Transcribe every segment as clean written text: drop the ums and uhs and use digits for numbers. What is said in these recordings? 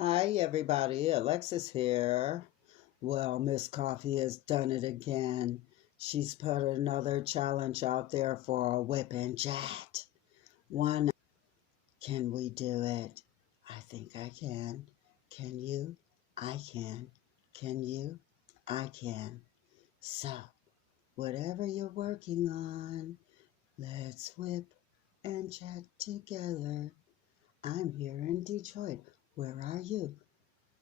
Hi, everybody. Alexis here. Well, Miss Coffee has done it again. She's put another challenge out there for a whip and chat. One, can we do it? I think I can. Can you? I can. Can you? I can. So, whatever you're working on, let's whip and chat together. I'm here in Detroit. Where are you?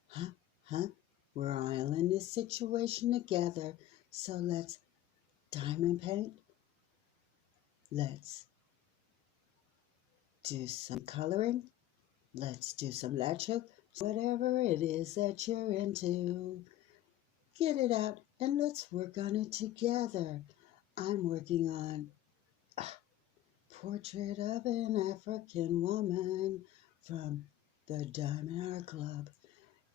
Huh? Huh? We're all in this situation together. So let's diamond paint. Let's do some coloring. Let's do some electric. Whatever it is that you're into, get it out and let's work on it together. I'm working on a portrait of an African woman from the Diamond Art Club.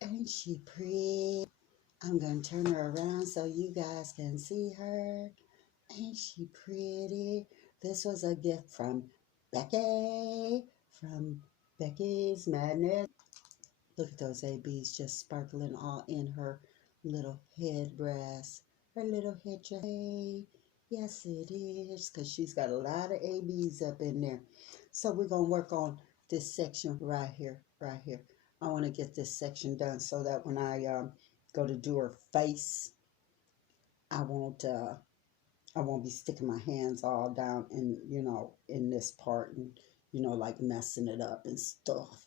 Ain't she pretty? I'm going to turn her around so you guys can see her. Ain't she pretty? This was a gift from Becky, from Becky's Madness. Look at those ABs just sparkling all in her little headdress. Her little headdress. Yes, it is, because she's got a lot of ABs up in there. So we're going to work on this section right here, right here. I want to get this section done so that when I go to do her face, I won't be sticking my hands all down in, in this part and, like messing it up and stuff.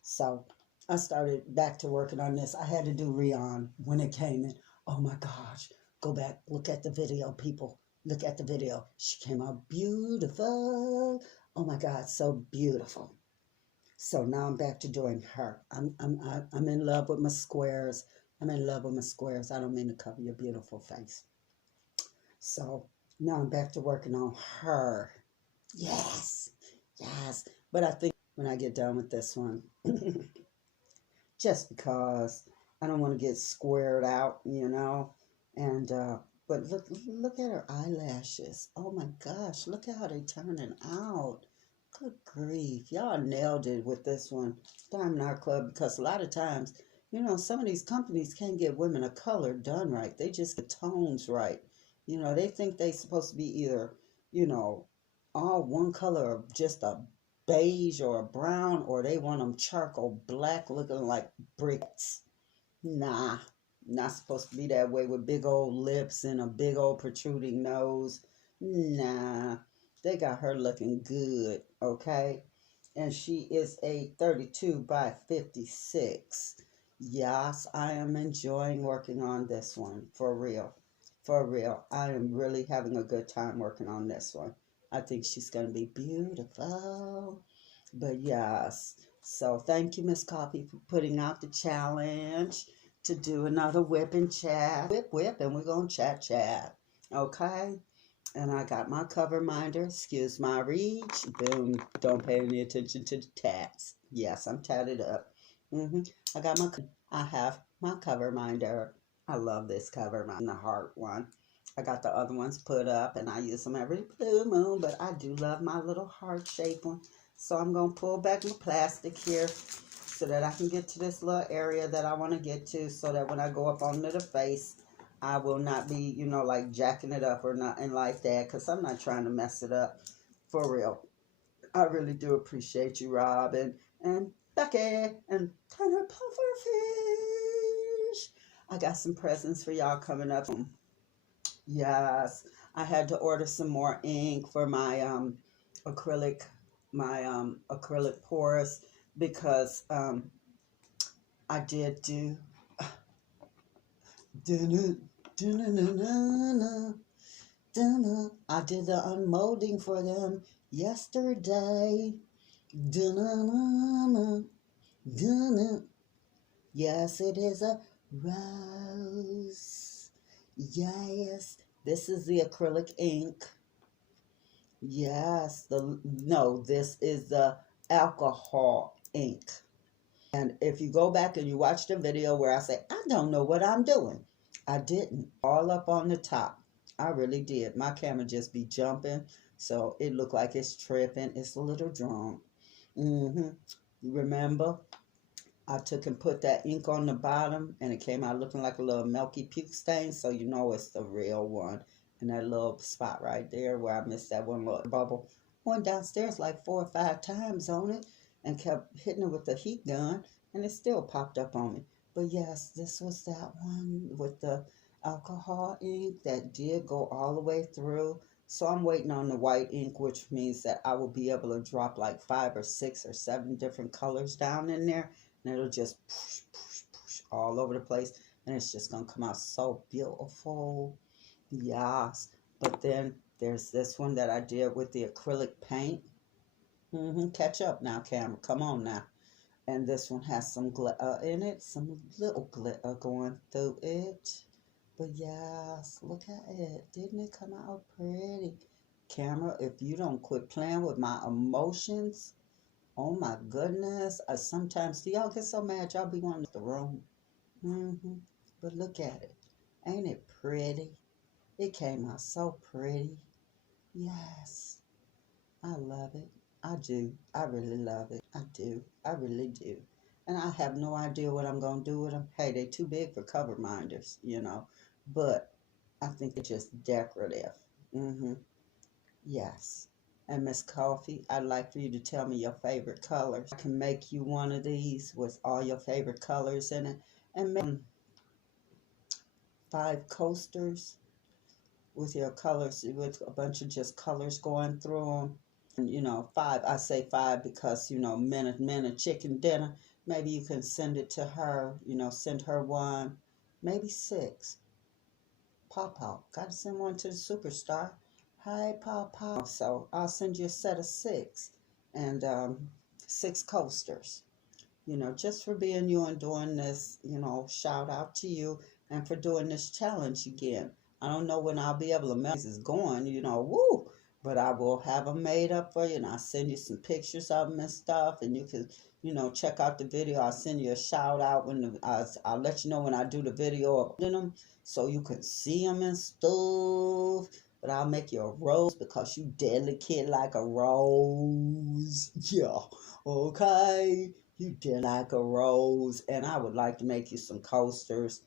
So I started back to working on this. I had to do Rion when it came in. Oh my gosh. Go back, look at the video, people. Look at the video. She came out beautiful. Oh my God, so beautiful. So now I'm back to doing her. I'm in love with my squares. I'm in love with my squares. I don't mean to cover your beautiful face. So now I'm back to working on her. Yes, yes. But I think when I get done with this one, just because I don't want to get squared out, and but look at her eyelashes. Oh my gosh, look at how they turning out. Good grief, y'all nailed it with this one, Diamond Art Club, because a lot of times, some of these companies can't get women of color done right. They just get tones right. They think they supposed to be either, all one color or just a beige or a brown, or they want them charcoal black looking like bricks. Nah, not supposed to be that way with big old lips and a big old protruding nose. Nah, they got her looking good, okay? And she is a 32 by 56. Yes, I am enjoying working on this one, for real. For real. I am really having a good time working on this one. I think she's going to be beautiful. But yes, so thank you, Miss Coffee, for putting out the challenge to do another whip and chat. Whip, and we're going to chat. Okay? And I got my cover minder. Excuse my reach. Boom. Don't pay any attention to the tats. Yes, I'm tatted up. I have my cover minder. I love this cover minder, the heart one. I got the other ones put up, and I use them every blue moon, but I do love my little heart-shaped one. So I'm going to pull back my plastic here so that I can get to this little area that I want to get to, so that when I go up onto the face, I will not be, like jacking it up or nothing like that, because I'm not trying to mess it up. For real. I really do appreciate you, Robin and Becky and Tanner Pufferfish. I got some presents for y'all coming up. Yes, I had to order some more ink for my acrylic, acrylic pours, because I did do I did the unmolding for them yesterday. Yes, it is a rose. Yes, this is the acrylic ink. Yes, this is the alcohol ink. And if you go back and you watch the video where I say, I don't know what I'm doing, I didn't. All up on the top. I really did. My camera just be jumping, so it looked like it's tripping. It's a little drunk. Remember? I took and put that ink on the bottom, and it came out looking like a little milky puke stain, so you know it's the real one. And that little spot right there where I missed that one little bubble, went downstairs like 4 or 5 times on it and kept hitting it with the heat gun, and it still popped up on me. But yes, this was that one with the alcohol ink that did go all the way through. So I'm waiting on the white ink, which means that I will be able to drop like 5 or 6 or 7 different colors down in there, and it'll just push, push, push all over the place, and it's just gonna come out so beautiful. Yes. But then there's this one that I did with the acrylic paint. Catch up now, camera. Come on now. And this one has some glitter in it, some little glitter going through it. But yes, look at it. Didn't it come out pretty? Camera, if you don't quit playing with my emotions, oh my goodness. Sometimes, do y'all get so mad y'all be wanting the room? But look at it. Ain't it pretty? It came out so pretty. Yes. I love it. I do. I really love it. I do. I really do. And I have no idea what I'm going to do with them. Hey, they're too big for cover minders, you know. But I think they're just decorative. Yes. And Miss Coffee, I'd like for you to tell me your favorite colors. I can make you one of these with all your favorite colors in it. And make 5 coasters with your colors, with a bunch of just colors going through them. And, you know, 5, I say 5 because, you know, men chicken dinner. Maybe you can send it to her, you know, send her one. Maybe 6. Pawpaw. Gotta send one to the superstar. Hi, Pawpaw. So I'll send you a set of 6. And 6 coasters. You know, just for being you and doing this, you know, shout out to you. And for doing this challenge again. I don't know when I'll be able to make this going, you know, woo. But I will have them made up for you, and I'll send you some pictures of them and stuff, and you can, you know, check out the video. I'll send you a shout out when I'll let you know when I do the video of them, so you can see them and stuff. But I'll make you a rose because you delicate like a rose. Yeah, okay, you delicate like a rose, and I would like to make you some coasters.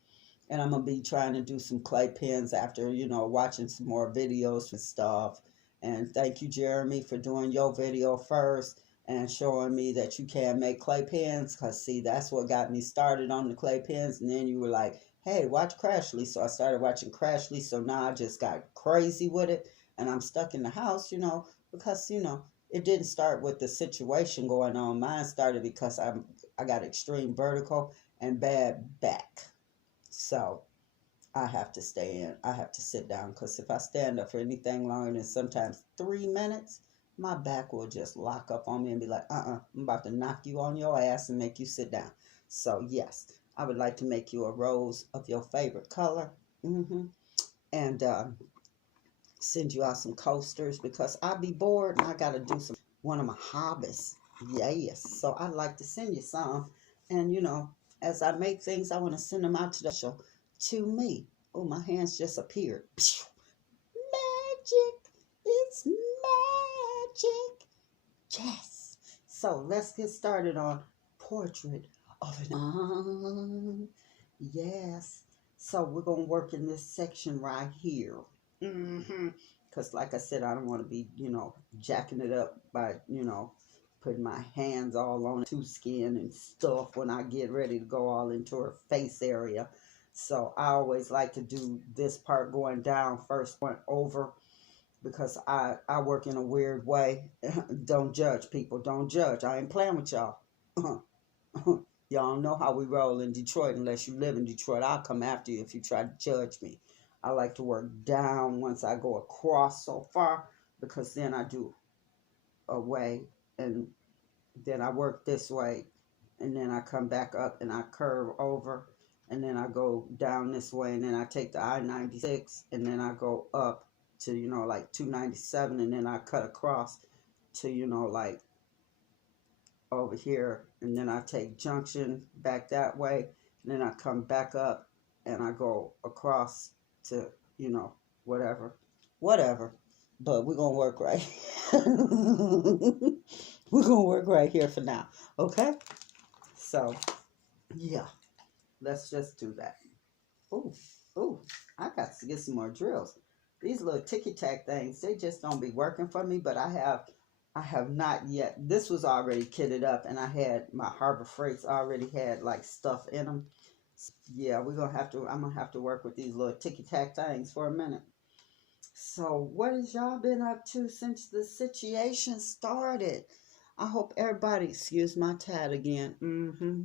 And I'm going to be trying to do some clay pens after, you know, watching some more videos and stuff. And thank you, Jeremy, for doing your video first and showing me that you can make clay pens. Because, see, that's what got me started on the clay pens. And then you were like, hey, watch Crashly. So I started watching Crashly. So now I just got crazy with it. And I'm stuck in the house, you know, because, you know, it didn't start with the situation going on. Mine started because I got extreme vertigo and bad back. So I have to stay in. I have to sit down because if I stand up for anything longer than sometimes 3 minutes, my back will just lock up on me and be like, I'm about to knock you on your ass and make you sit down. So yes, I would like to make you a rose of your favorite color. And send you out some coasters because I'll be bored and I got to do one of my hobbies. Yes. So I'd like to send you some. And, you know, as I make things, I want to send them out to the show. To me. Oh, my hands just appeared. Magic. It's magic. Yes. So let's get started on Portrait of an Yes. So we're going to work in this section right here. Because like I said, I don't want to be, you know, jacking it up by, you know, putting my hands all on her skin and stuff when I get ready to go all into her face area. So I always like to do this part going down first, going over, because I work in a weird way. Don't judge, people. Don't judge. I ain't playing with y'all. Y'all know how we roll in Detroit. Unless you live in Detroit, I'll come after you if you try to judge me. I like to work down once I go across so far, because then I do a way and then I work this way and then I come back up and I curve over and then I go down this way and then I take the I-96 and then I go up to, you know, like 297 and then I cut across to, you know, like over here and then I take Junction back that way and then I come back up and I go across to, you know, whatever. But we're going to work right. We're going to work right here for now. Okay? So, Yeah, let's just do that. Ooh, ooh, I got to get some more drills. These little ticky tack things, they just don't be working for me, but I have not yet. This was already kitted up, and I had my Harbor Freights already had like stuff in them. Yeah, I'm gonna have to work with these little ticky tack things for a minute. So, what has y'all been up to since the situation started? I hope everybody, excuse my tat again.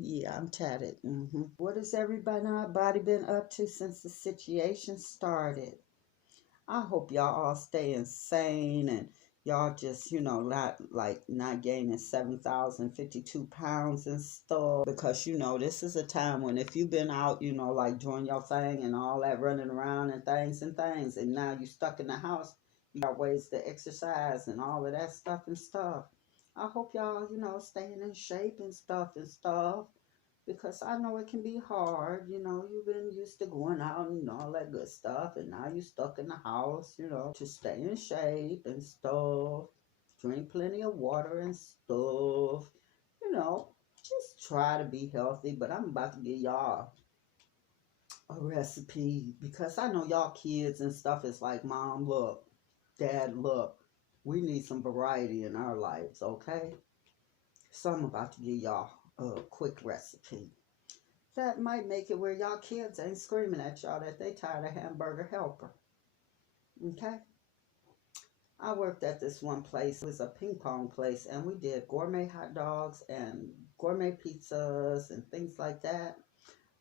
Yeah, I'm tatted. What has everybody been up to since the situation started? I hope y'all all staying sane and y'all just, not gaining 7,052 pounds and stuff. Because, this is a time when if you've been out, like doing your thing and all that running around and things, and now you stuck in the house, you got ways to exercise and all of that stuff and stuff. I hope y'all, staying in shape and stuff because I know it can be hard. You've been used to going out and all that good stuff, and now you're stuck in the house, to stay in shape and stuff. Drink plenty of water and stuff. You know, just try to be healthy. But I'm about to give y'all a recipe because I know y'all kids and stuff is like, Mom, look, Dad, look, we need some variety in our lives, okay? So I'm about to give y'all a quick recipe that might make it where y'all kids ain't screaming at y'all that they tired of hamburger helper. Okay? I worked at this one place. It was a ping pong place, and we did gourmet hot dogs and gourmet pizzas and things like that.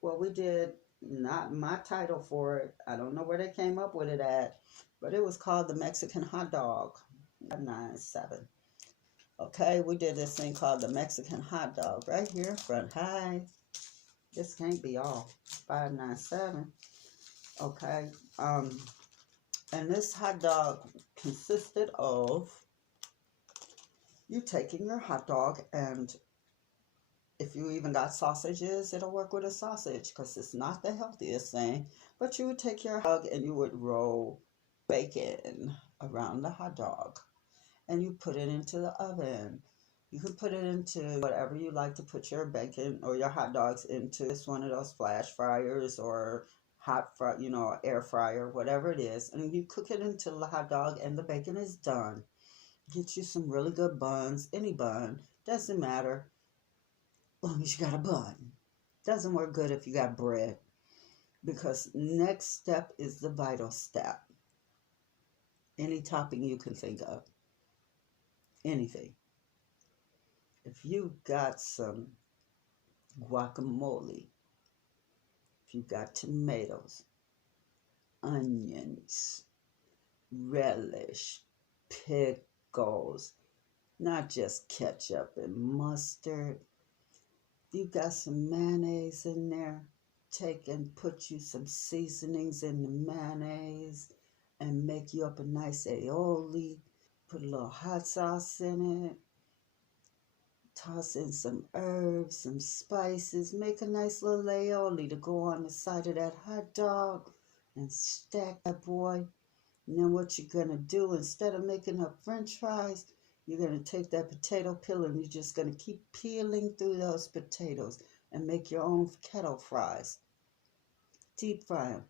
Well, we did not my title for it. I don't know where they came up with it at, but it was called the Mexican hot dog. 597. Okay, we did this thing called the Mexican hot dog right here in front. Hi. This can't be all. 597. Okay. And this hot dog consisted of you taking your hot dog, and if you even got sausages, it'll work with a sausage because it's not the healthiest thing. But you would take your hot dog and you would roll bacon around the hot dog, and you put it into the oven. You could put it into whatever you like to put your bacon or your hot dogs into. It's one of those flash fryers or air fryer, whatever it is. And you cook it until the hot dog and the bacon is done. Get you some really good buns, any bun, doesn't matter, as long as you got a bun. Doesn't work good if you got bread, because next step is the vital step. Any topping you can think of, anything. If you got some guacamole, if you got tomatoes, onions, relish, pickles, not just ketchup and mustard. If you got some mayonnaise in there, take and put you some seasonings in the mayonnaise and make you up a nice aioli. Put a little hot sauce in it. Toss in some herbs, some spices, make a nice little aioli to go on the side of that hot dog and stack that boy. And then what you're going to do, instead of making up french fries, you're going to take that potato peel and you're just going to keep peeling through those potatoes and make your own kettle fries. Deep fry them,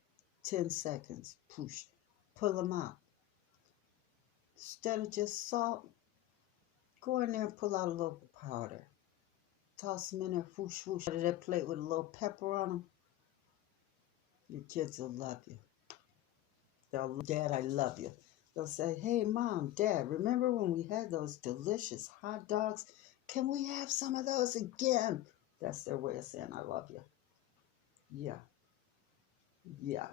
10 seconds, push, pull them out. Instead of just salt, go in there and pull out a little powder. Toss them in there, whoosh, whoosh, out of that plate with a little pepper on them. Your kids will love you. They'll, Dad, I love you. They'll say, hey, Mom, Dad, remember when we had those delicious hot dogs? Can we have some of those again? That's their way of saying I love you. Yeah. Yeah.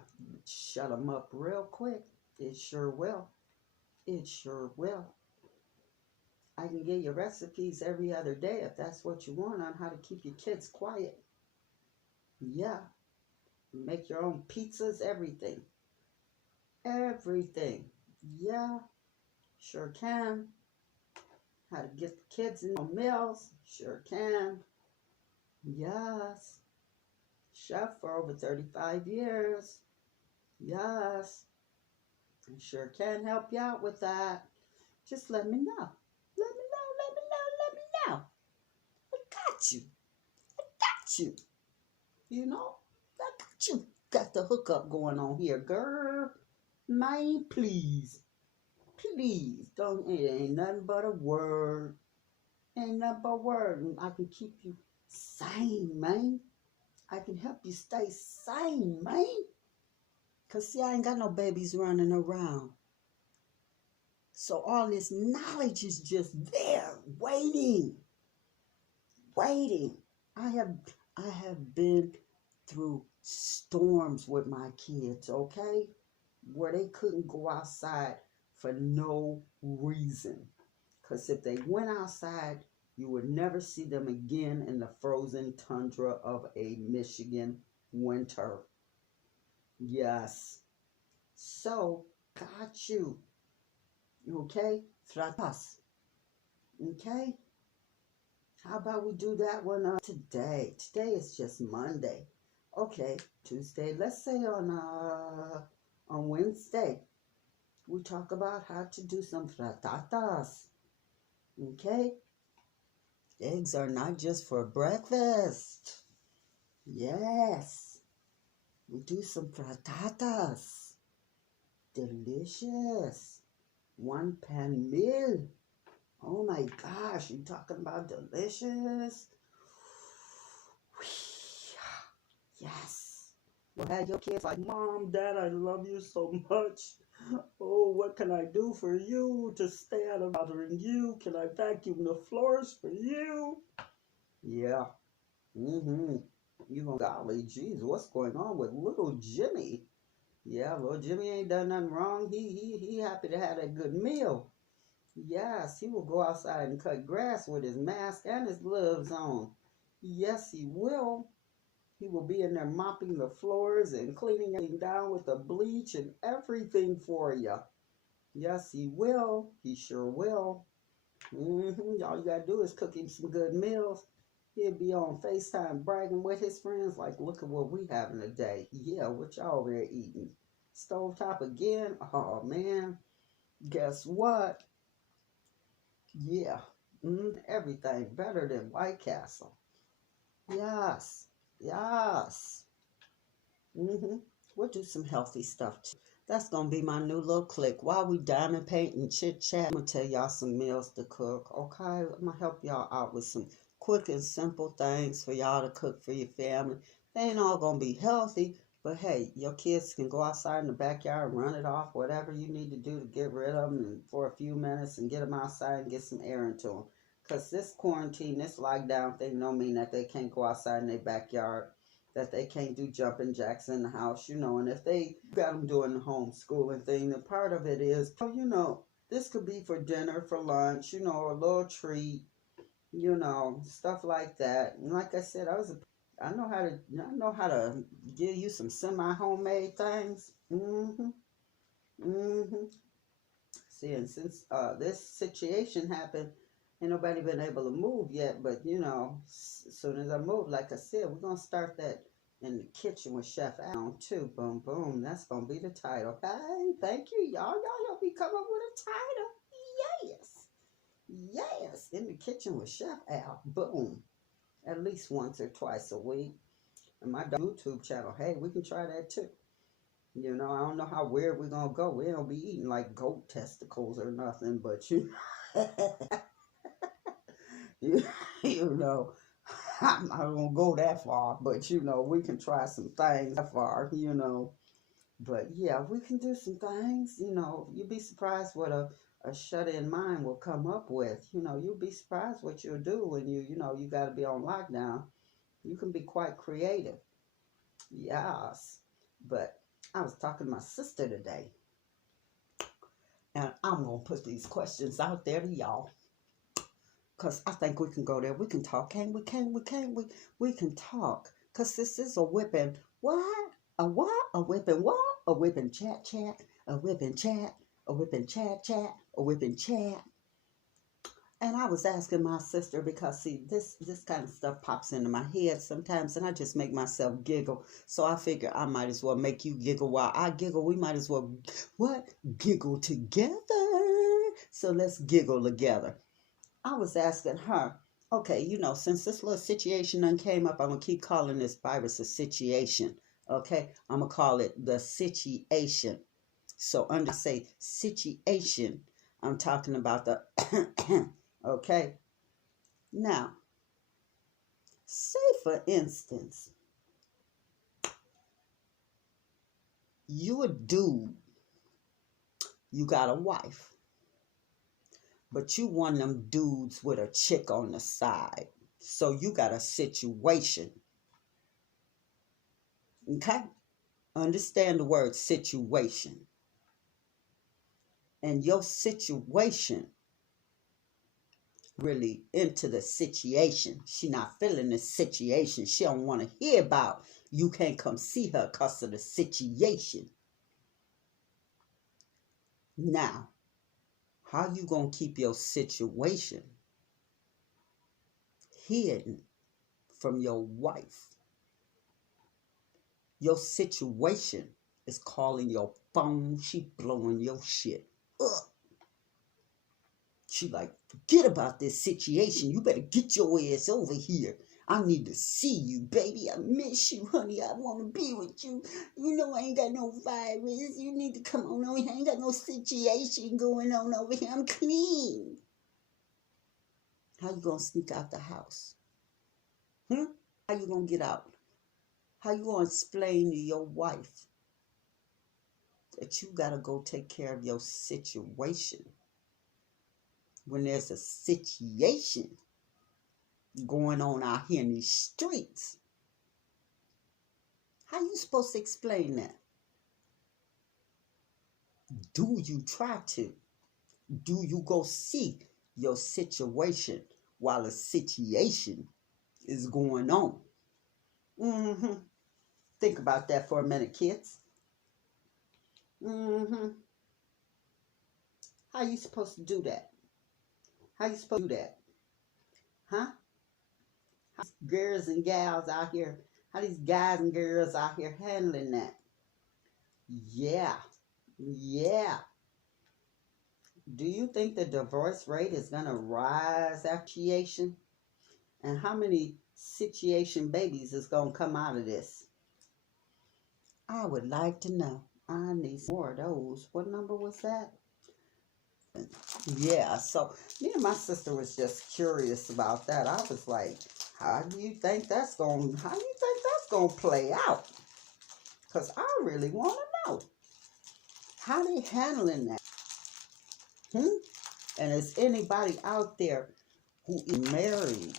Shut them up real quick. It sure will. It sure will. I can give you recipes every other day if that's what you want on how to keep your kids quiet. Yeah. Make your own pizzas, everything. Everything. Yeah. Sure can. How to get the kids in meals? Sure can. Yes. Chef for over 35 years. Yes. I sure can help you out with that. Just let me know. Let me know. I got you. I got you. You know, I got you. Got the hookup going on here, girl. Man, please. Please. Don't, it ain't nothing but a word. Ain't nothing but a word. And I can keep you sane, man. I can help you stay sane, man. Because, see, I ain't got no babies running around. So all this knowledge is just there, waiting. Waiting. I have been through storms with my kids, okay? Where they couldn't go outside for no reason. Because if they went outside, you would never see them again in the frozen tundra of a Michigan winter. Yes. So, got you. Okay? Tratas. Okay? How about we do that one today? Today is just Monday. Okay, Tuesday. Let's say on Wednesday, we talk about how to do some fratatas. Okay? Eggs are not just for breakfast. Yes. We do some fratatas. Delicious. One pan meal. Oh my gosh, you talking about delicious? Yes. Well, have your kids like, Mom, Dad, I love you so much. Oh, what can I do for you to stay out of bothering you? Can I vacuum the floors for you? Yeah. You gonna, golly, geez, what's going on with little Jimmy? Yeah, little Jimmy ain't done nothing wrong. He happy to have that good meal. Yes, he will go outside and cut grass with his mask and his gloves on. Yes, he will. He will be in there mopping the floors and cleaning everything down with the bleach and everything for you. Yes, he will. He sure will. All you gotta do is cook him some good meals. He'll be on FaceTime bragging with his friends like, look at what we having today. Yeah, what y'all there eating? Stovetop again? Oh, man. Guess what? Yeah. Everything better than White Castle. Yes. Yes. We'll do some healthy stuff too. That's gonna be my new little clique. While we diamond paint and chit chat, I'm gonna tell y'all some meals to cook. Okay, I'm gonna help y'all out with some quick and simple things for y'all to cook for your family. They ain't all gonna be healthy, but hey, your kids can go outside in the backyard and run it off, whatever you need to do to get rid of them for a few minutes and get them outside and get some air into them. Because this quarantine, this lockdown thing don't mean that they can't go outside in their backyard, that they can't do jumping jacks in the house, and if they got them doing the homeschooling thing, the part of it is, this could be for dinner, for lunch, a little treat, stuff like that. And like I said, I know how to give you some semi-homemade things. See, and since this situation happened, ain't nobody been able to move yet, but as soon as I move, like I said, we're gonna start that in the kitchen with Chef Al too. Boom, boom. That's gonna be the title. Hey, thank you, y'all. Y'all help me come up with a title. Yes, yes. In the kitchen with Chef Al. Boom. At least once or twice a week. And my YouTube channel. Hey, we can try that too. I don't know how weird we're gonna go. We don't be eating like goat testicles or nothing, but you, you know, I'm not gonna go that far, but we can try some things that far, But yeah, we can do some things, You'd be surprised what a shut-in mind will come up with. You'll be surprised what you'll do when you gotta be on lockdown. You can be quite creative. Yes. But I was talking to my sister today, and I'm going to put these questions out there to y'all, because I think we can go there. We can talk, can't we? We can talk, because this is a whipping, what? A what? A whipping what? A whipping chat, a whipping chat, a whipping chat, a whipping chat. And I was asking my sister, because see, this kind of stuff pops into my head sometimes, and I just make myself giggle. So I figure I might as well make you giggle while I giggle. We might as well, giggle together. So let's giggle together. I was asking her, Okay, since this little situation done came up, I'm gonna keep calling this virus a situation. Okay, I'm gonna call it the situation. So under say situation, I'm talking about the okay. Now, say for instance, you a dude, you got a wife, but you one of them dudes with a chick on the side. So you got a situation. Okay? Understand the word situation. And your situation really into the situation. She not feeling the situation. She don't want to hear about you can't come see her because of the situation. Now, how you gonna keep your situation hidden from your wife? Your situation is calling your phone. She blowing your shit up. She like, forget about this situation. You better get your ass over here. I need to see you, baby. I miss you, honey. I want to be with you. You know I ain't got no virus. You need to come on over here. I ain't got no situation going on over here. I'm clean. How you gonna sneak out the house? How you gonna get out? How you gonna explain to your wife that you gotta go take care of your situation when there's a situation going on out here in these streets? How you supposed to explain that? Do you try to? Do you go see your situation while a situation is going on? Mm-hmm. Think about that for a minute, kids. Mm-hmm. How you supposed to do that? How you supposed to do that? Huh? How girls and gals out here, how these guys and girls out here handling that? Yeah. Yeah. Do you think the divorce rate is going to rise after situation? And how many situation babies is going to come out of this? I would like to know. I need some more of those. What number was that? Yeah, so me and my sister was just curious about that. I was like, how do you think that's going to play out? Because I really want to know. How they handling that? And is anybody out there who is married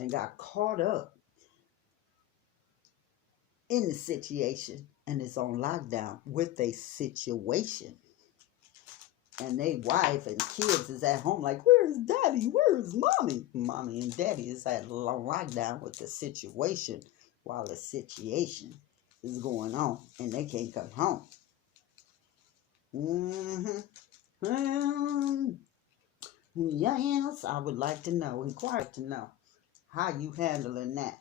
and got caught up in the situation and is on lockdown with a situation, and they wife and kids is at home like, where's daddy, where's mommy and daddy is at lockdown with the situation while the situation is going on and they can't come home? Yes, I would like to know, inquire to know how you handling that.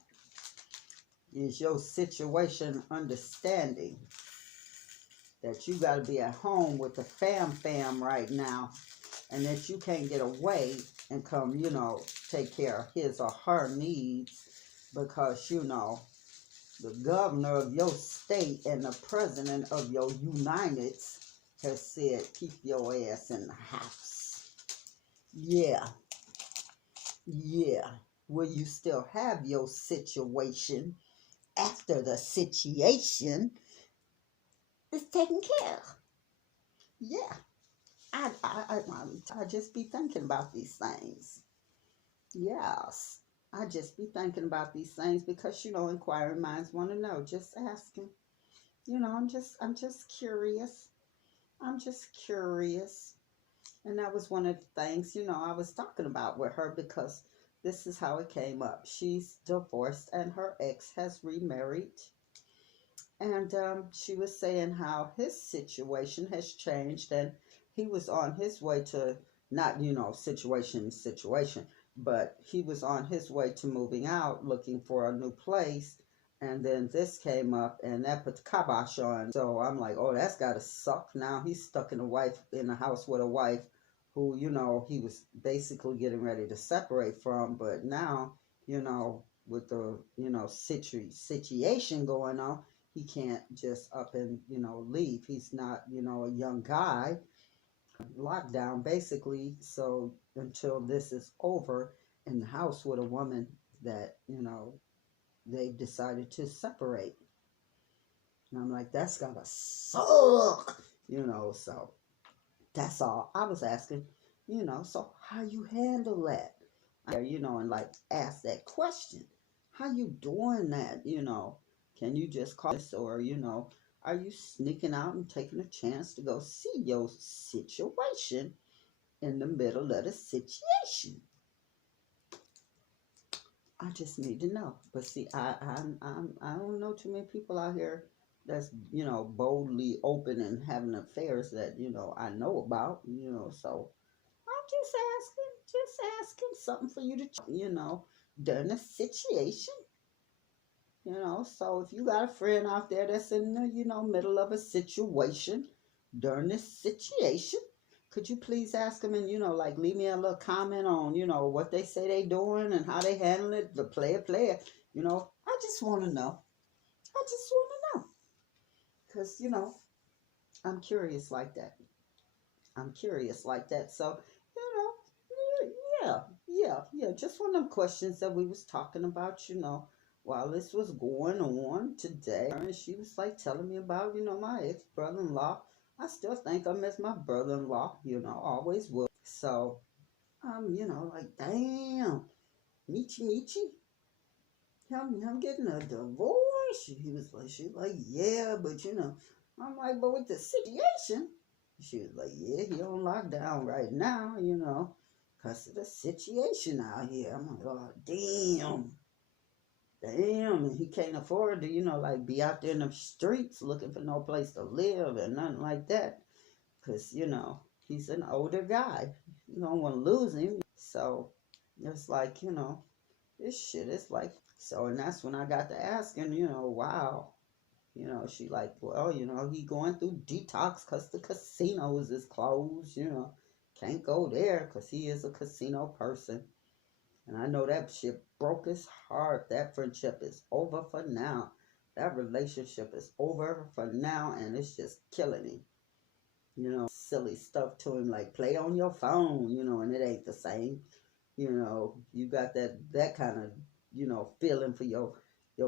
Is your situation understanding that you got to be at home with the fam right now, and that you can't get away and come, take care of his or her needs because, the governor of your state and the president of your United has said, keep your ass in the house. Yeah. Yeah. Will you still have your situation after the situation is taken care of? Yeah. I just be thinking about these things. Yes. I just be thinking about these things because, inquiring minds want to know. Just asking. I'm just curious. I'm just curious. And that was one of the things, I was talking about with her because this is how it came up. She's divorced and her ex has remarried. And she was saying how his situation has changed and he was on his way to, not, situation, but he was on his way to moving out, looking for a new place. And then this came up and that put the kibosh on. So I'm like, oh, that's got to suck. Now he's stuck in the house with a wife who, he was basically getting ready to separate from, but now, with the, situation going on, he can't just up and, leave. He's not, a young guy, lockdown basically. So until this is over in the house with a woman that, they've decided to separate. And I'm like, that's gotta suck, so that's all I was asking, so how you handle that? And like ask that question. How you doing that? Can you just call us, or, are you sneaking out and taking a chance to go see your situation in the middle of the situation? I just need to know. But see, I don't know too many people out here that's, boldly open and having affairs that, I know about, so I'm just asking something for you to, during the situation. So if you got a friend out there that's in the, middle of a situation during this situation, could you please ask them and, like leave me a little comment on, what they say they doing and how they handle it, the player. I just want to know. I just want to know. Because, I'm curious like that. I'm curious like that. So, yeah. Just one of them questions that we was talking about, while this was going on today. And she was like telling me about, my ex-brother-in-law. I still think I miss my brother-in-law, always will. So, like, damn, Michi, I'm getting a divorce. She was like, yeah, but I'm like, but with the situation, she was like, yeah, he on lockdown right now, because of the situation out here. I'm like, oh, damn, and he can't afford to, like be out there in the streets looking for no place to live and nothing like that, because, he's an older guy. You don't want to lose him. So it's like, this shit is like, so, and that's when I got to asking, wow, she like, well, he going through detox because the casinos is closed, can't go there because he is a casino person. And I know that shit broke his heart. That friendship is over for now. That relationship is over for now, and it's just killing him. Silly stuff to him like play on your phone, and it ain't the same. You got that kind of, feeling for your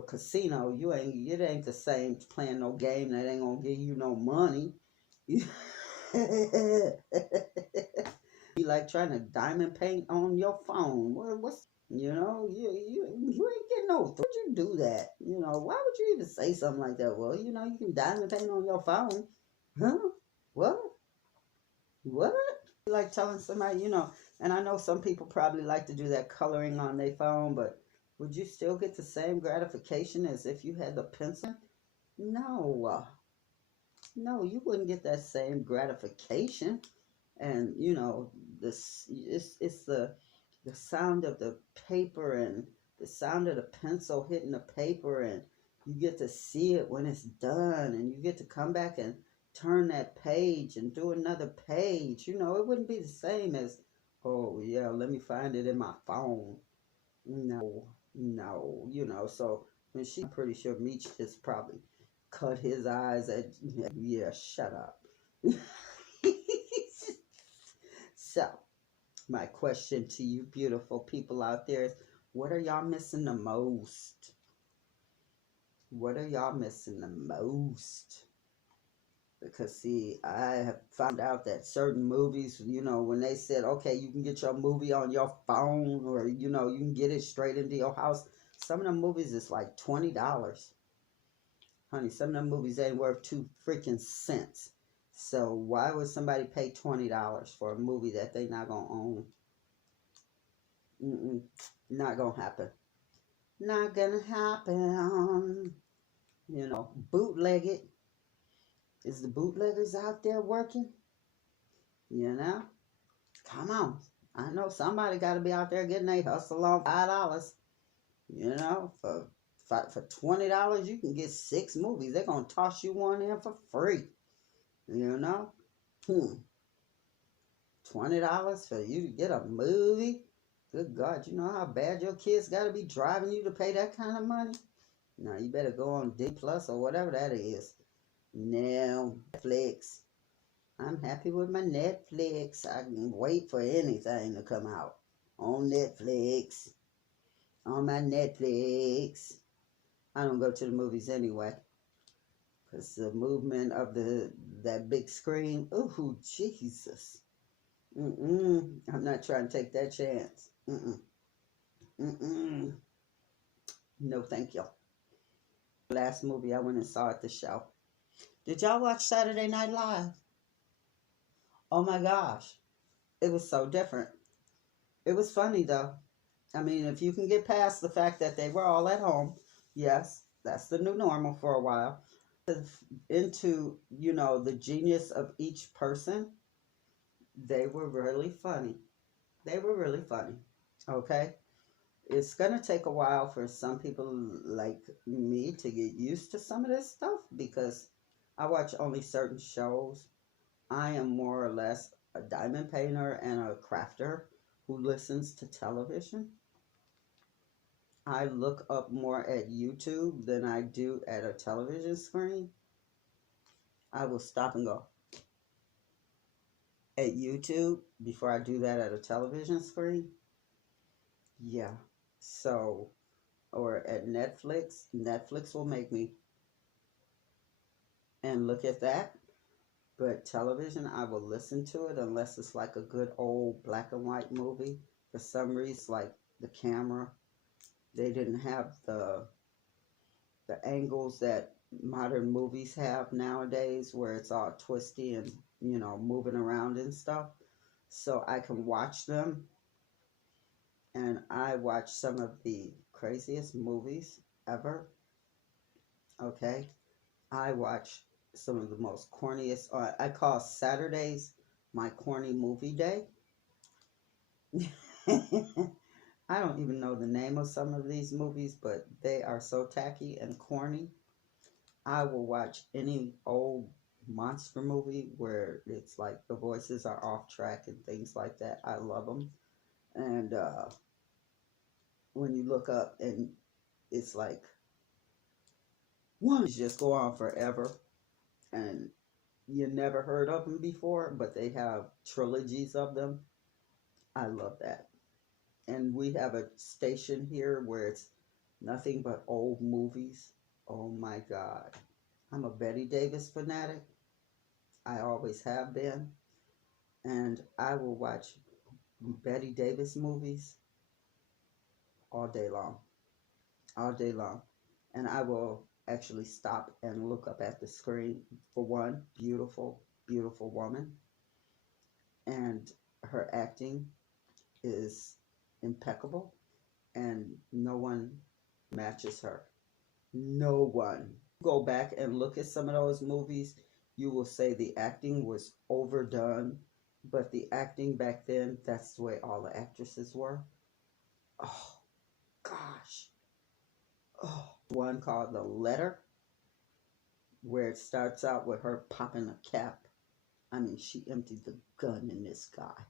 casino. It ain't the same playing no game that ain't gonna give you no money. You like trying to diamond paint on your phone. What's you ain't getting no. Would you do that? Why would you even say something like that? Well, you can diamond paint on your phone. Huh? What? What? Like telling somebody, and I know some people probably like to do that coloring on their phone, but would you still get the same gratification as if you had the pencil? No. No, you wouldn't get that same gratification. And this it's the sound of the paper and the sound of the pencil hitting the paper, and you get to see it when it's done, and you get to come back and turn that page and do another page. It wouldn't be the same as, oh yeah, let me find it in my phone. No, so when I'm pretty sure Meech just probably cut his eyes at, yeah, shut up. So, my question to you beautiful people out there is, what are y'all missing the most? What are y'all missing the most? Because, see, I have found out that certain movies, when they said, okay, you can get your movie on your phone, or, you can get it straight into your house. Some of them movies is like $20. Honey, some of them movies ain't worth 2 freaking cents. So why would somebody pay $20 for a movie that they not going to own? Not going to happen. Not going to happen. Bootleg it. Is the bootleggers out there working? Come on. I know somebody got to be out there getting a hustle on $5. For $20, you can get 6 movies. They're going to toss you one in for free. $20 for you to get a movie? Good God, you know how bad your kids got to be driving you to pay that kind of money? No, you better go on D Plus or whatever that is. No, Netflix. I'm happy with my Netflix. I can wait for anything to come out on Netflix. On my Netflix. I don't go to the movies anyway. Because the movement of that big screen, oh, Jesus. I'm not trying to take that chance. No, thank you. Last movie I went and saw at the show. Did y'all watch Saturday Night Live? Oh my gosh. It was so different. It was funny though. I mean, if you can get past the fact that they were all at home, yes, that's the new normal for a while. Into, the genius of each person, they were really funny. They were really funny. Okay? It's going to take a while for some people like me to get used to some of this stuff because I watch only certain shows. I am more or less a diamond painter and a crafter who listens to television. I look up more at YouTube than I do at a television screen. I will stop and go at YouTube before I do that at a television screen. Yeah. So, or at Netflix. Netflix will make me and look at that. But television, I will listen to it unless it's like a good old black and white movie. For some reason, like the camera, they didn't have the angles that modern movies have nowadays where it's all twisty and, moving around and stuff. So I can watch them. And I watch some of the craziest movies ever. Okay. I watch some of the most corniest. I call Saturdays my corny movie day. I don't even know the name of some of these movies, but they are so tacky and corny. I will watch any old monster movie where it's like the voices are off track and things like that. I love them. And when you look up and it's like one just go on forever and you never heard of them before, but they have trilogies of them. I love that. And we have a station here where it's nothing but old movies. Oh my God. I'm a Betty Davis fanatic. I always have been. And I will watch Betty Davis movies all day long. All day long. And I will actually stop and look up at the screen for one beautiful, beautiful woman. And her acting is impeccable. And no one matches her. No one. Go back and look at some of those movies, you will say the acting was overdone, but the acting back then, that's the way all the actresses were. Oh, gosh. Oh, one called The Letter, where it starts out with her popping a cap. I mean, she emptied the gun in this guy.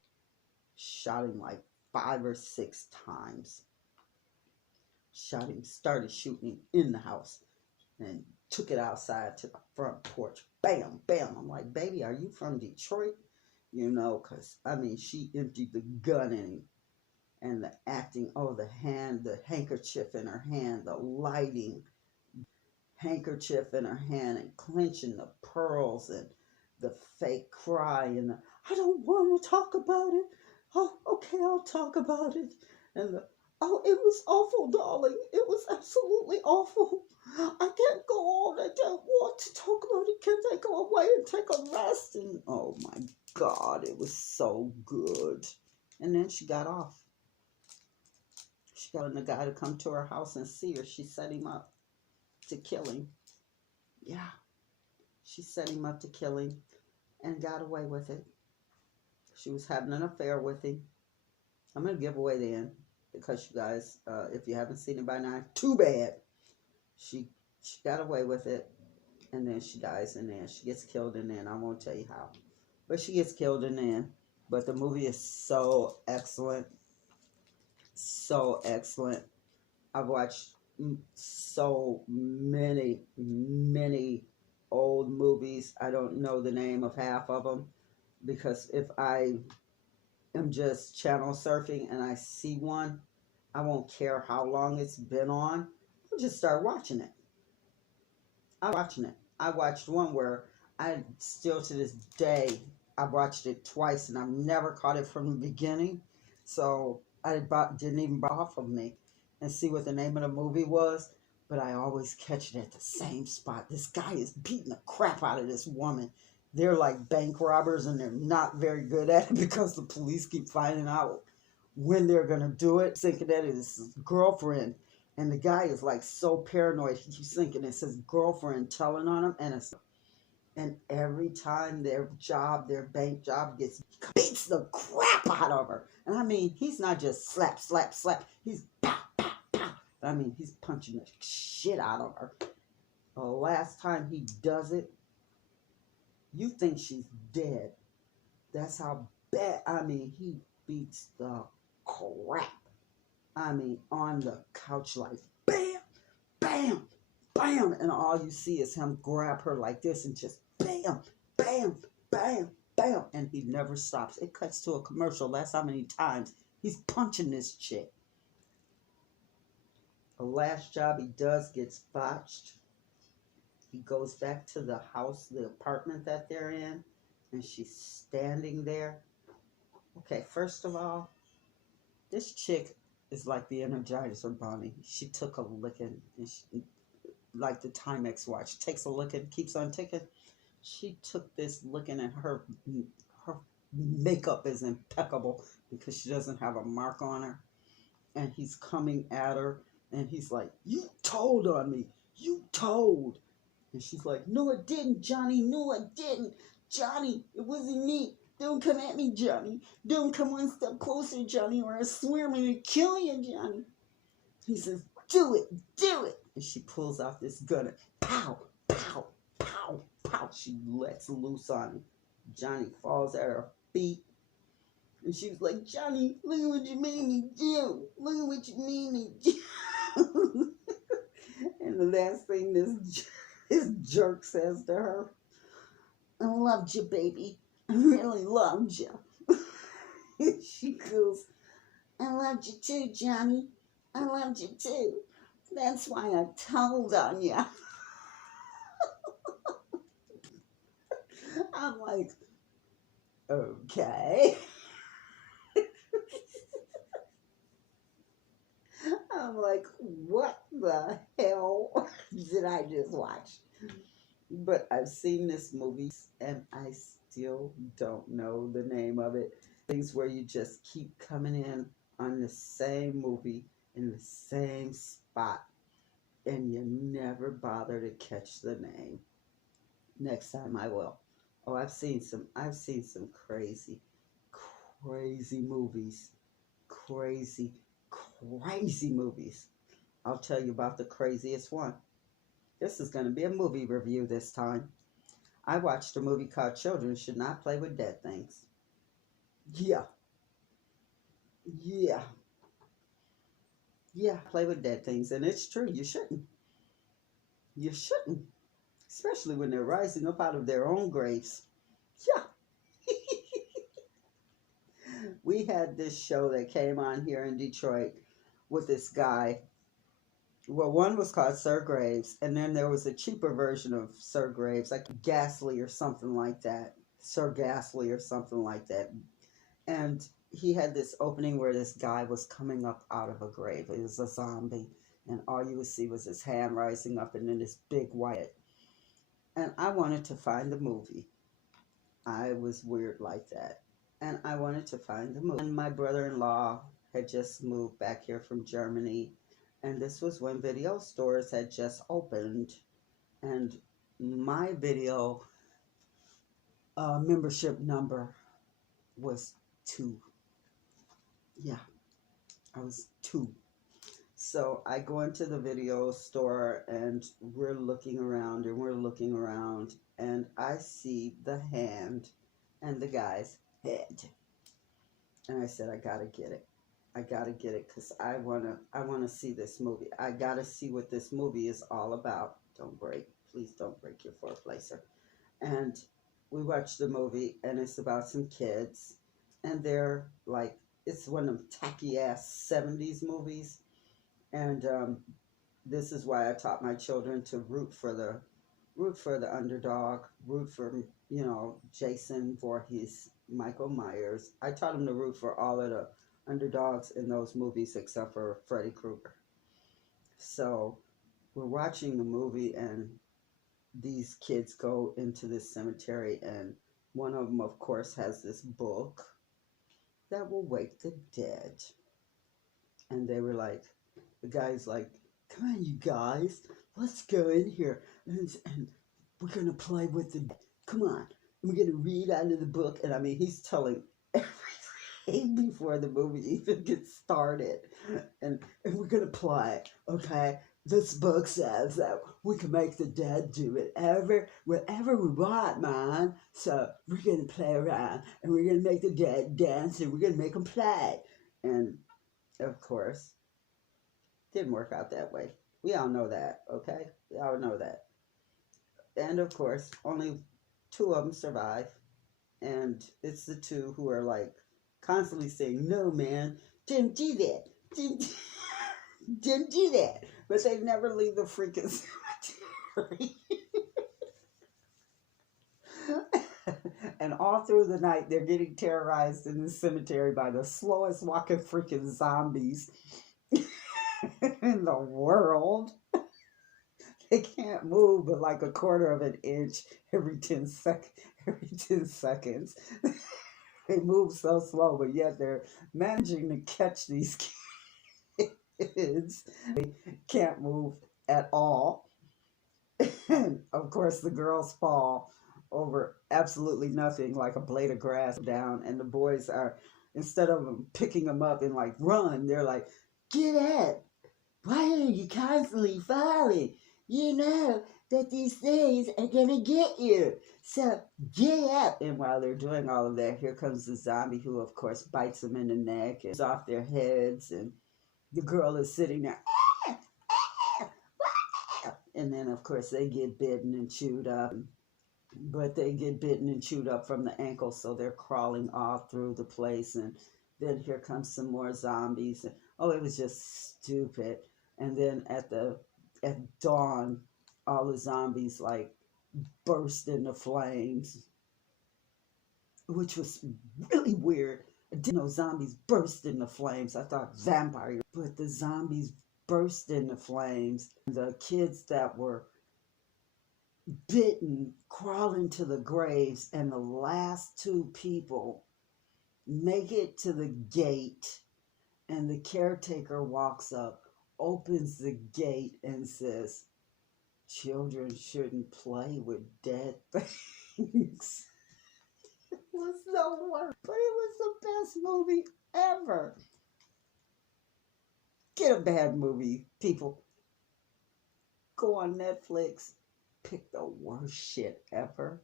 Shot him like 5 or 6 times. Shot him, started shooting him in the house, and took it outside to the front porch. Bam, bam. I'm like, baby, are you from Detroit? Because, I mean, she emptied the gun in him. And the acting, the handkerchief in her hand, the lighting, handkerchief in her hand, and clenching the pearls, and the fake cry, and I don't want to talk about it. Oh, okay, I'll talk about it. And oh, it was awful, darling. It was absolutely awful. I can't go on. I don't want to talk about it. Can't I go away and take a rest? And oh my God, it was so good. And then she got off. She got the guy to come to her house and see her. She set him up to kill him. Yeah. She set him up to kill him and got away with it. She was having an affair with him. I'm going to give away the end because you guys, if you haven't seen it by now, too bad. She got away with it, and then she dies, and then she gets killed, and then I won't tell you how. But she gets killed, and then But the movie is so excellent. So excellent. I've watched so many old movies. I don't know the name of half of them because if I am just channel surfing and I see one, I won't care how long it's been on. I'll just start watching it. I watched one where I still to this day, I've watched it twice and I've never caught it from the beginning. So didn't even buy off of me and see what the name of the movie was. But I always catch it at the same spot. This guy is beating the crap out of this woman. They're like bank robbers and they're not very good at it because the police keep finding out when they're going to do it, thinking that it's his girlfriend. And the guy is like so paranoid, he keeps thinking it's his girlfriend telling on him. And every time their bank job gets, he beats the crap out of her. And I mean, he's not just slap, slap, slap. He's pow, pow, pow. I mean, he's punching the shit out of her. The last time he does it, you think she's dead. That's how bad. I mean, he beats the crap. I mean, on the couch, like bam, bam, bam, and all you see is him grab her like this and just bam, bam, bam, bam, and he never stops. It cuts to a commercial. That's how many times he's punching this chick. The last job he does gets botched. He goes back to the house, the apartment that they're in, and she's standing there. Okay, first of all, this chick is like the Energizer Bunny. She took a licking, and she, like the Timex watch, takes a licking, keeps on ticking. She took this licking, and her makeup is impeccable because she doesn't have a mark on her. And he's coming at her, and he's like, "You told on me. You told." And she's like, "No, it didn't, Johnny. No, it didn't. Johnny, it wasn't me. Don't come at me, Johnny. Don't come one step closer, Johnny, or I swear I'm going to kill you, Johnny." He says, "Do it, do it." And she pulls out this gun and pow, pow, pow, pow. She lets loose on him. Johnny falls at her feet. And she was like, "Johnny, look at what you made me do. Look at what you made me do." And the last thing this jerk says to her, "I loved you, baby. I really loved you." She goes, "I loved you too, Johnny. I loved you too. That's why I told on you." I'm like, okay. I'm like, what the hell did I just watch? But I've seen this movie and I still don't know the name of it. Things where you just keep coming in on the same movie in the same spot and you never bother to catch the name. Next time I will. Oh, I've seen some crazy movies. Crazy movies. I'll tell you about the craziest one. This is going to be a movie review this time. I watched a movie called Children Should Not Play with Dead Things. Yeah. Play with dead things. And it's true, you shouldn't. You shouldn't. Especially when they're rising up out of their own graves. Yeah. We had this show that came on here in Detroit with this guy. Well, one was called Sir Graves, and then there was a cheaper version of Sir Graves, like Ghastly or something like that. Sir Ghastly or something like that. And he had this opening where this guy was coming up out of a grave. It was a zombie, and all you would see was his hand rising up and then this big white. And I wanted to find the movie. I was weird like that. And I wanted to find the movie. And my brother-in-law had just moved back here from Germany. And this was when video stores had just opened. And my video membership number was 2. Yeah, I was 2. So I go into the video store and we're looking around and I see the hand and the guy's head. And I said, I gotta get it. I gotta get it because I wanna see this movie. I gotta see what this movie is all about. Please don't break your four placer. And we watched the movie, and it's about some kids, and they're like, it's one of them tacky ass '70s movies, and this is why I taught my children to root for the underdog, root for Jason Voorhees, Michael Myers. I taught them to root for all of the underdogs in those movies except for Freddy Krueger. So we're watching the movie, and these kids go into this cemetery, and one of them, of course, has this book that will wake the dead. And they were like, the guy's like, come on, you guys, let's go in here, and we're gonna play with the. Come on, we're gonna read out of the book, and I mean, he's telling everything before the movie even gets started, and we're gonna play, okay? This book says that we can make the dead do whatever we want, man. So we're gonna play around, and we're gonna make the dead dance, and we're gonna make them play. And of course, didn't work out that way. We all know that, okay? We all know that. And of course, only two of them survive, and it's the two who are like constantly saying, "No, man, didn't do that, didn't do that," but they never leave the freaking cemetery. And all through the night, they're getting terrorized in the cemetery by the slowest walking freaking zombies in the world. They can't move but like a quarter of an inch every 10 seconds. They move so slow, but yet they're managing to catch these kids. They can't move at all. And of course, the girls fall over absolutely nothing, like a blade of grass down, and the boys are, instead of them picking them up and like run, they're like, get up. Why are you constantly falling? You know that these things are gonna get you. So get up. And while they're doing all of that, here comes the zombie who, of course, bites them in the neck and off their heads. And the girl is sitting there. And then, of course, they get bitten and chewed up. But they get bitten and chewed up from the ankle, so they're crawling all through the place. And then here comes some more zombies. And, oh, it was just stupid. And then at dawn, all the zombies like burst into flames, which was really weird. I didn't know zombies burst into flames. I thought vampires, but the zombies burst into flames. The kids that were bitten crawl into the graves, and the last two people make it to the gate, and the caretaker walks up, opens the gate, and says, children shouldn't play with dead things. It was the worst, but it was the best movie ever. Get a bad movie, people. Go on Netflix, pick the worst shit ever,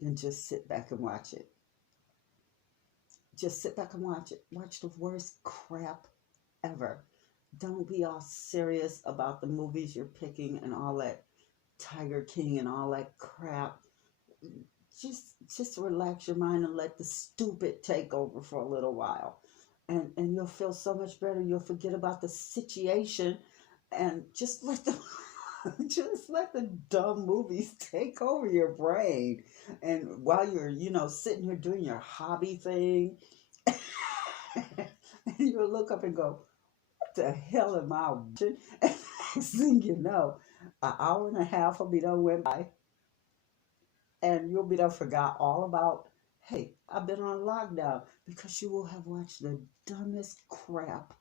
and just sit back and watch it. Just sit back and watch it. Watch the worst crap ever. Don't be all serious about the movies you're picking and all that Tiger King and all that crap. Just relax your mind and let the stupid take over for a little while. And you'll feel so much better. You'll forget about the situation and just let the dumb movies take over your brain. And while you're, sitting here doing your hobby thing, and you'll look up and go, what the hell am I watching? And next thing you know, an hour and a half will be done went by, and you'll be done forgot all about, hey, I've been on lockdown, because you will have watched the dumbest crap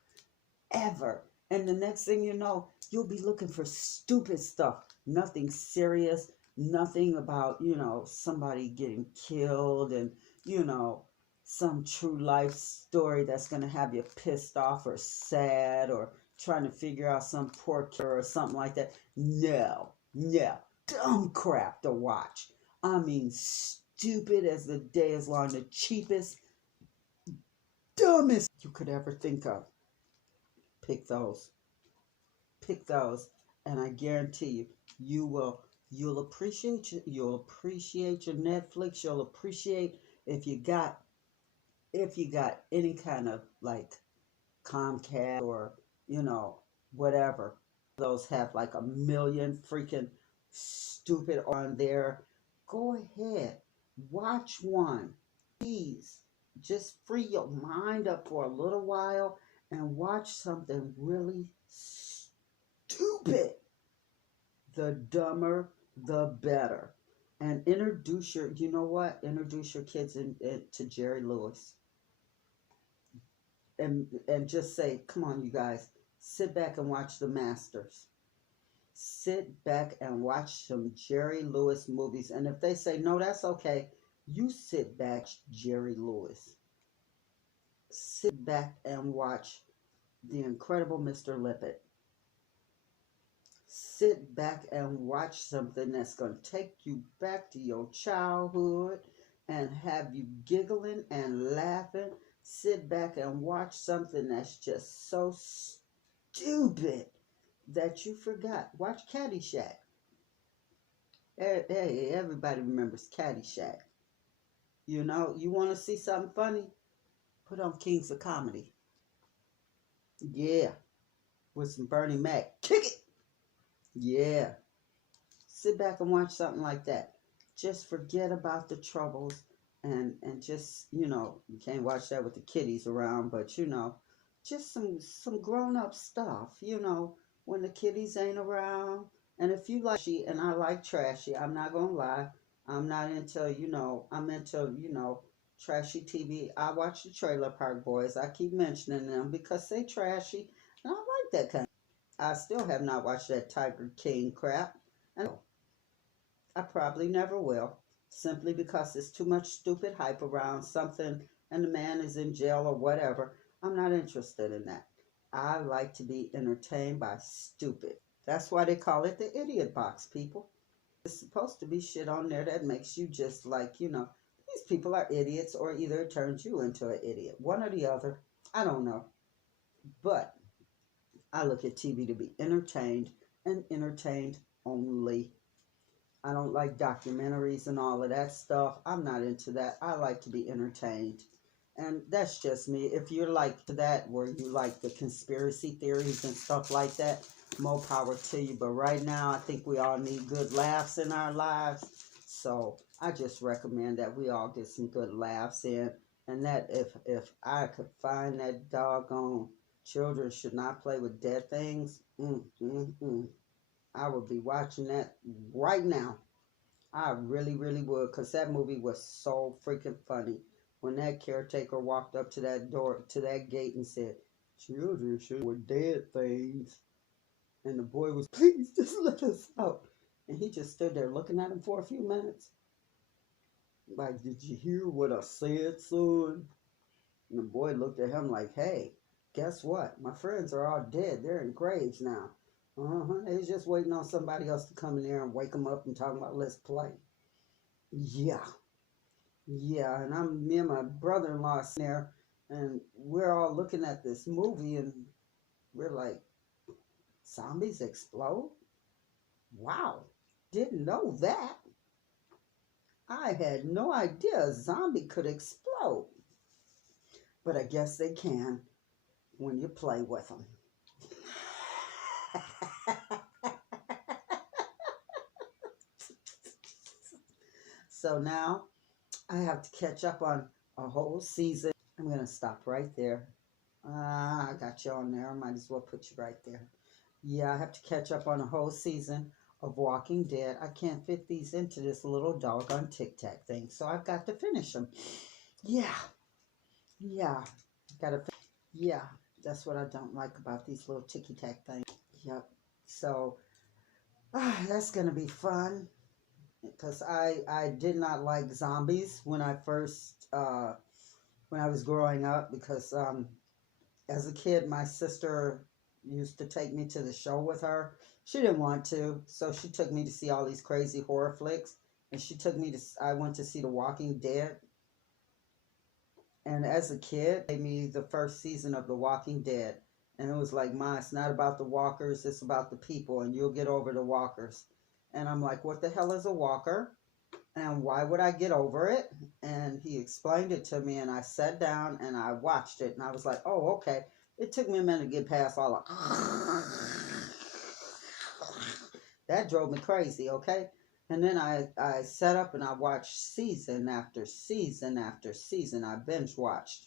ever. And the next thing you know, you'll be looking for stupid stuff. Nothing serious, nothing about, somebody getting killed and, some true life story that's going to have you pissed off or sad or trying to figure out some poor killer or something like that. No, dumb crap to watch. I mean, stupid as the day is long. The cheapest dumbest you could ever think of. Pick those. Pick those. And I guarantee you, you will you'll appreciate your Netflix. You'll appreciate if you got any kind of like Comcast or whatever. Those have like a million freaking stupid on there. Go ahead, watch one. Please, just free your mind up for a little while and watch something really stupid. The dumber, the better. And introduce your kids to Jerry Lewis. And just say, come on, you guys, sit back and watch the masters. Sit back and watch some Jerry Lewis movies. And if they say no, that's okay. You sit back, Jerry Lewis. Sit back and watch The Incredible Mr. Lippet. Sit back and watch something that's going to take you back to your childhood and have you giggling and laughing. Sit back and watch something that's just so stupid that you forgot. Watch Caddyshack. Hey, everybody remembers Caddyshack. You want to see something funny? Put on Kings of Comedy. Yeah. With some Bernie Mac. Kick it! Yeah. Sit back and watch something like that. Just forget about the troubles and just, you can't watch that with the kiddies around, but just some grown-up stuff, when the kiddies ain't around. And if you like trashy, and I like trashy, I'm not gonna lie, I'm not into, I'm into, trashy TV. I watch the Trailer Park Boys. I keep mentioning them because they trashy, and I like that kind. I still have not watched that Tiger King crap, and I probably never will, simply because there's too much stupid hype around something and the man is in jail or whatever. I'm not interested in that. I like to be entertained by stupid. That's why they call it the idiot box, people. There's supposed to be shit on there that makes you just like, these people are idiots, or either it turns you into an idiot. One or the other. I don't know. But I look at TV to be entertained and entertained only. I don't like documentaries and all of that stuff. I'm not into that. I like to be entertained. And that's just me. If you're like that, where you like the conspiracy theories and stuff like that, more power to you. But right now, I think we all need good laughs in our lives. So I just recommend that we all get some good laughs in. And that if I could find that doggone children should not play with dead things, I would be watching that right now. I really, really would, because that movie was so freaking funny. When that caretaker walked up to that door, to that gate and said, children should with dead things. And the boy was, please just let us out. And he just stood there looking at him for a few minutes. Like, did you hear what I said, son? And the boy looked at him like, hey, guess what? My friends are all dead. They're in graves now. They was just waiting on somebody else to come in there and wake them up and talk about, let's play. Yeah. Yeah, and me and my brother-in-law sitting there, and we're all looking at this movie, and we're like, zombies explode? Wow, didn't know that. I had no idea a zombie could explode. But I guess they can when you play with them. So now I have to catch up on a whole season. I'm going to stop right there. I got you on there. I might as well put you right there. Yeah, I have to catch up on a whole season of Walking Dead. I can't fit these into this little doggone tic-tac thing, so I've got to finish them. Yeah. Yeah, that's what I don't like about these little ticky-tac things. Yep. So, that's going to be fun. Because I did not like zombies when I first, when I was growing up. Because as a kid, my sister used to take me to the show with her. She didn't want to, so she took me to see all these crazy horror flicks. And I went to see The Walking Dead. And as a kid, they gave me the first season of The Walking Dead. And it was like, Ma, it's not about the walkers, it's about the people, and you'll get over the walkers. And I'm like, what the hell is a walker? And why would I get over it? And he explained it to me, and I sat down and I watched it, and I was like, oh, okay. It took me a minute to get past all of that. Drove me crazy, okay? And then I sat up and I watched season after season after season. I binge watched.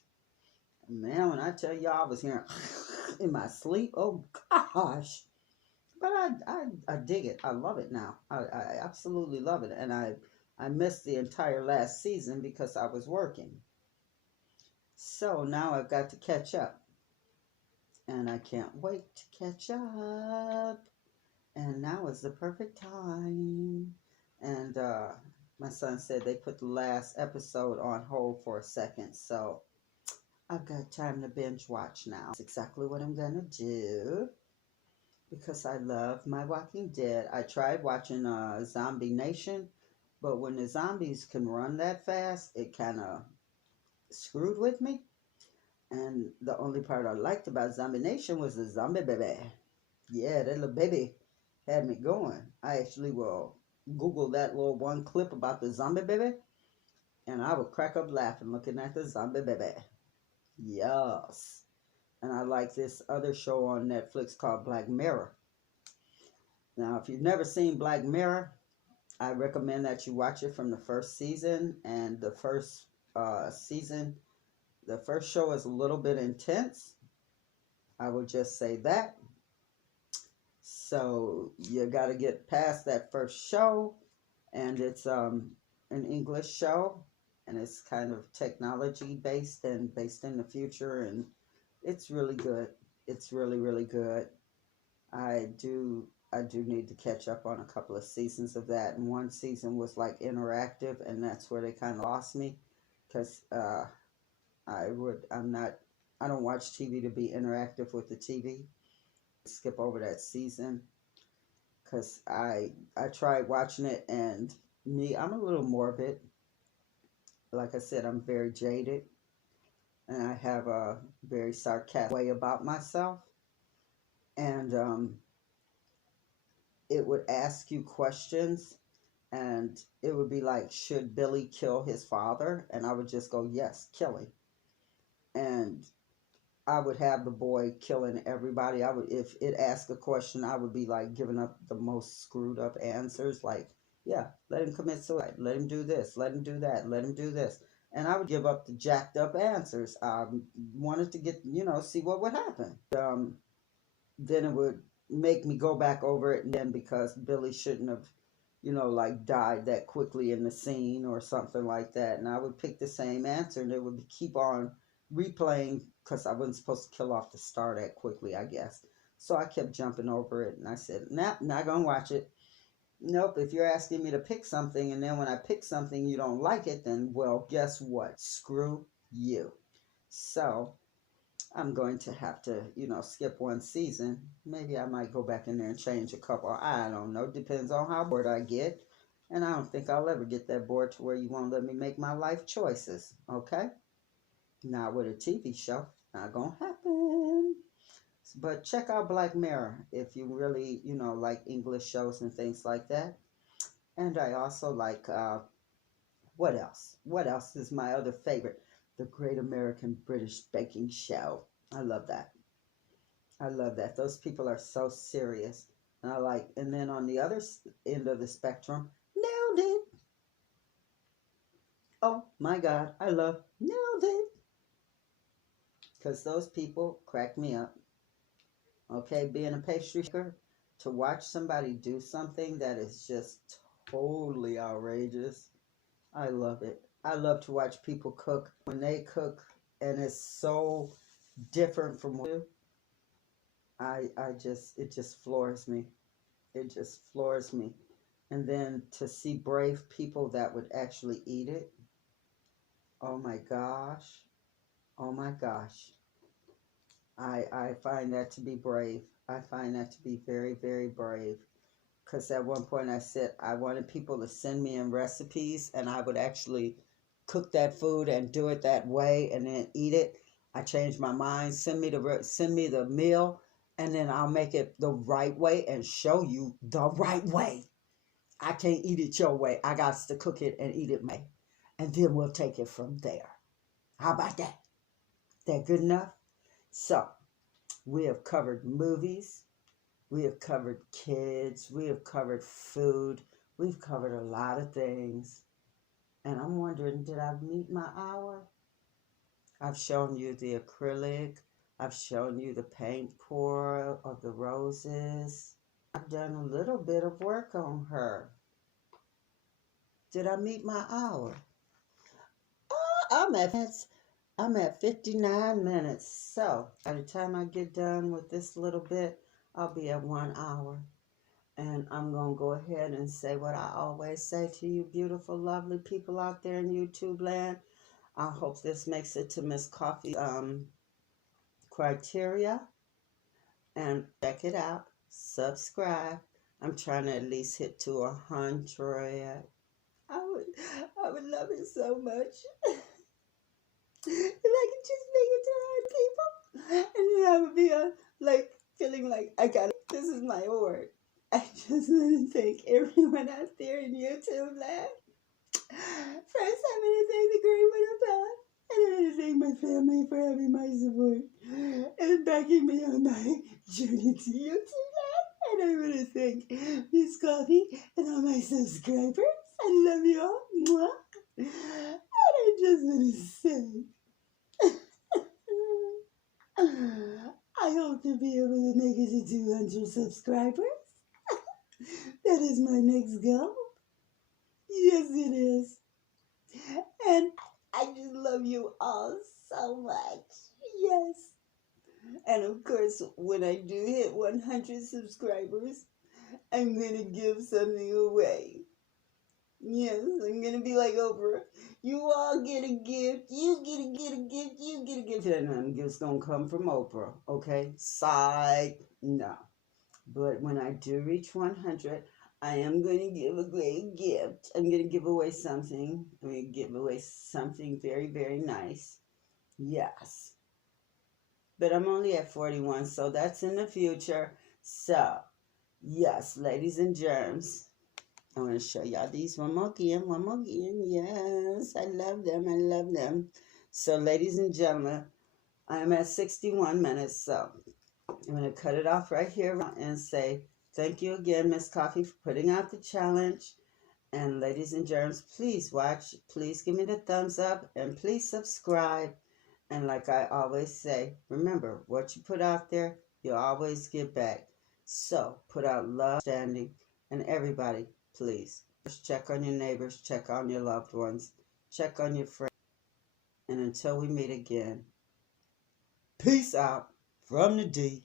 Man, when I tell y'all I was hearing in my sleep, oh gosh. But I dig it. I love it now. I absolutely love it. And I missed the entire last season because I was working. So now I've got to catch up. And I can't wait to catch up. And now is the perfect time. And my son said they put the last episode on hold for a second. So I've got time to binge watch now. That's exactly what I'm going to do. Because I love my Walking Dead. I tried watching Zombie Nation, but when the zombies can run that fast, it kind of screwed with me. And the only part I liked about Zombie Nation was the zombie baby. Yeah, that little baby had me going. I actually will Google that little one clip about the zombie baby, and I would crack up laughing looking at the zombie baby. Yes. And I like this other show on Netflix called Black Mirror. Now, if you've never seen Black Mirror, I recommend that you watch it from the first season. And the first season, the first show is a little bit intense. I will just say that. So you got to get past that first show. And it's an English show. And it's kind of technology based and based in the future. And it's really good. It's really, really good. I do need to catch up on a couple of seasons of that. And one season was like interactive, and that's where they kind of lost me, because I don't watch TV to be interactive with the TV. Skip over that season, because I tried watching it, and I'm a little morbid. Like I said, I'm very jaded, and I have a very sarcastic way about myself, and it would ask you questions, and it would be like, should Billy kill his father? And I would just go, yes, kill him. And I would have the boy killing everybody. If it asked a question, I would be like giving up the most screwed up answers, like, yeah, let him commit suicide, let him do this, let him do that, let him do this. And I would give up the jacked up answers. I wanted to get, see what would happen. Then it would make me go back over it, and then because Billy shouldn't have, like died that quickly in the scene or something like that. And I would pick the same answer, and it would keep on replaying, because I wasn't supposed to kill off the star that quickly, I guess. So I kept jumping over it, and I said, nah, not gonna watch it. Nope, if you're asking me to pick something, and then when I pick something you don't like it, then, well, guess what? Screw you. So I'm going to have to, skip one season. Maybe I might go back in there and change a couple. I don't know. Depends on how bored I get. And I don't think I'll ever get that bored to where you won't let me make my life choices. Okay? Not with a TV show. Not gonna happen. But check out Black Mirror if you really, like English shows and things like that. And I also like, what else? What else is my other favorite? The Great American British Baking Show. I love that. I love that. Those people are so serious. And then on the other end of the spectrum, Nailed It. Oh my God, I love Nailed It. Because those people crack me up. Okay, being a pastry maker, to watch somebody do something that is just totally outrageous, I love it. I love to watch people cook. When they cook and it's so different from what it just floors me. It just floors me. And then to see brave people that would actually eat it. Oh my gosh. Oh my gosh. I find that to be brave. I find that to be very, very brave. Because at one point I said I wanted people to send me in recipes, and I would actually cook that food and do it that way and then eat it. I changed my mind. Send me the meal, and then I'll make it the right way and show you the right way. I can't eat it your way. I got to cook it and eat it my way, and then we'll take it from there. How about that? That good enough? So we have covered movies. We have covered kids. We have covered food. We've covered a lot of things. And I'm wondering, did I meet my hour? I've shown you the acrylic. I've shown you the paint pour of the roses. I've done a little bit of work on her. Did I meet my hour? I'm at 59 minutes. So by the time I get done with this little bit, I'll be at 1 hour. And I'm going to go ahead and say what I always say to you beautiful, lovely people out there in YouTube land. I hope this makes it to Miss Coffee criteria. And check it out. Subscribe. I'm trying to at least hit to 100. I would love it so much. If I could just make it to 100 people. And then I would be like feeling like I got it. This is my award. I just want to thank everyone out there in YouTube land. First, I want to thank the Great Widow Path. And I want to thank my family for having my support and backing me on my journey to YouTube land. And I want to thank Miss Coffee and all my subscribers. I love you all. Mwah. And I just want to say, I hope to be able to make it to 200 subscribers. That is my next goal. Yes, it is. And I just love you all so much. Yes. And of course, when I do hit 100 subscribers, I'm going to give something away. Yes, I'm going to be like Oprah. You all get a gift. You get a gift. You get a gift. And none gifts don't come from Oprah. Okay? Side. No. But when I do reach 100, I am going to give a great gift. I'm going to give away something. I'm going to give away something very, very nice. Yes. But I'm only at 41, so that's in the future. So, yes, ladies and germs. I want to show y'all these one more again. Yes, I love them. I love them. So, ladies and gentlemen, I am at 61 minutes, so I'm going to cut it off right here and say thank you again, Miss Coffee, for putting out the challenge. And ladies and germs, please watch. Please give me the thumbs up and please subscribe. And like I always say, remember, what you put out there, you'll always get back. So put out love, standing, and everybody, please. Just check on your neighbors, check on your loved ones, check on your friends. And until we meet again, peace out from the D.